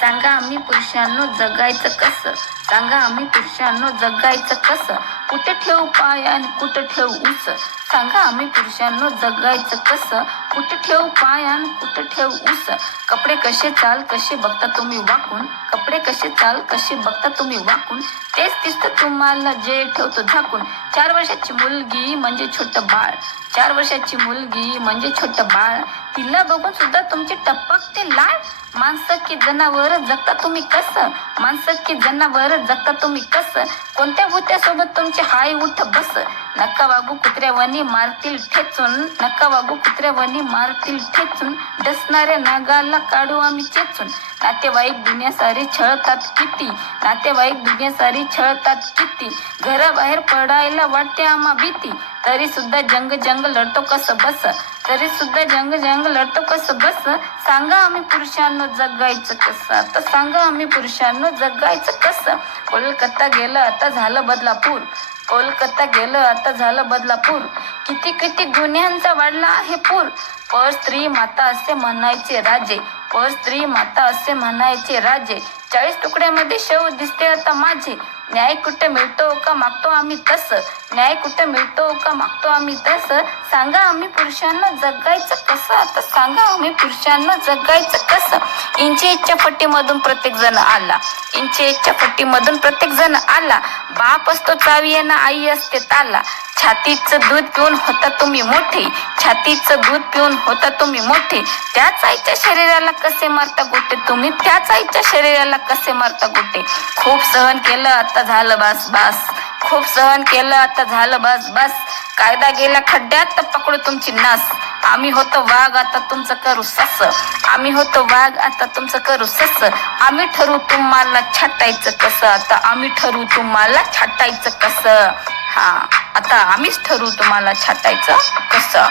सांगा आम्ही पुरुषांनो जगायचं कसं? सांगा आम्ही पुरुषांनो जगायचं कसं? कुठे ठेवू पाय आणि कुठे ठेवू उस? सांगा आम्ही पुरुषांनो जगायचं कसं? कुठे ठेवू पाय आणि कुठे ठेवू उस? कपडे कसे चाल कसे बघता तुम्ही वाकून? कपडे कसे चाल कसे बघता तुम्ही वाकून? तेच दिसतं तुम्हाला जे ठेवतो झाकून. चार वर्षाची मुलगी म्हणजे छोटं बाळ. चार वर्षाची मुलगी म्हणजे छोटं बाळ. तिला बघून सुद्धा तुमचे टपकते लाळ माणसं की जनावर जगता तुम्ही कसं? माणसं की जनावर जगता तुम्ही कसं? कोणत्या भूत्यासोबत तुमचे हाय उठ बस. नका वागू कुत्र्यावानी मारतील ठेचून. नका वागू कुत्र्यावानी मारतील ठेचून. डसणाऱ्या नागाला काढू आम्ही चेचून. नातेवाईक दुनिया सारी छळतात किती? नातेवाईक दुनिया सारी छळतात किती? घराबाहेर पडायला वाटते आम्हा भीती. तरी सुद्धा जंग जंग लढतो कसं बस? तरी सुद्धा जंग जंग लढतो कसं बस? सांगा आम्ही पुरुषांनो जगायचं कसं? आता सांगा आम्ही पुरुषांनो जगायचं कसं? कोलकाता गेलं आता झालं बदलापूर. कोलकाता गेलं आता झालं बदलापूर. किती किती गुन्ह्यांचा वाढला आहे पूर. पर स्त्री माता असे म्हणायचे राजे. पर स्त्री माता असे म्हणायचे राजे. चाळीस तुकड्यामध्ये शव दिसते आता माझे. न्याय कुठे मिळतो का मागतो आम्ही तसं? न्याय कुठे मिळतो का मागतो आम्ही तसं? सांगा आम्ही पुरुषांना जगायचं कसं? आता सांगा आम्ही पुरुषांना जगायचं कसं? इंचेच्या पट्टीमधून फट्टीमधून प्रत्येक जण आला. इंचेच्या पट्टीमधून फट्टीमधून प्रत्येक जण आला. बाप असतो चावी ना आई असते ताला. छातीचं दूध पिऊन होता तुम्ही मोठे. छातीचं दूध पिऊन होता तुम्ही मोठे. त्याच आईच्या शरीराला कसे मारता गोटे? तुम्ही त्याच आईच्या शरीराला कसे मारता गोटे? खूप सहन केलं आता झालं बस बस. खूप सहन केलं आता झालं बस बस. कायदा गेला खड्ड्यात तर पकडू तुमची नास. आम्ही होतो वाघ आता तुमचं करू सस. आम्ही होतो वाघ आता तुमचं करू सस. आम्ही ठरू तुम्हाला छाटायचं कसं? आता आम्ही ठरू तुम्हाला छाटायचं कसं? हा. आता आम्हीच ठरवू तुम्हाला छाटायचं कसं?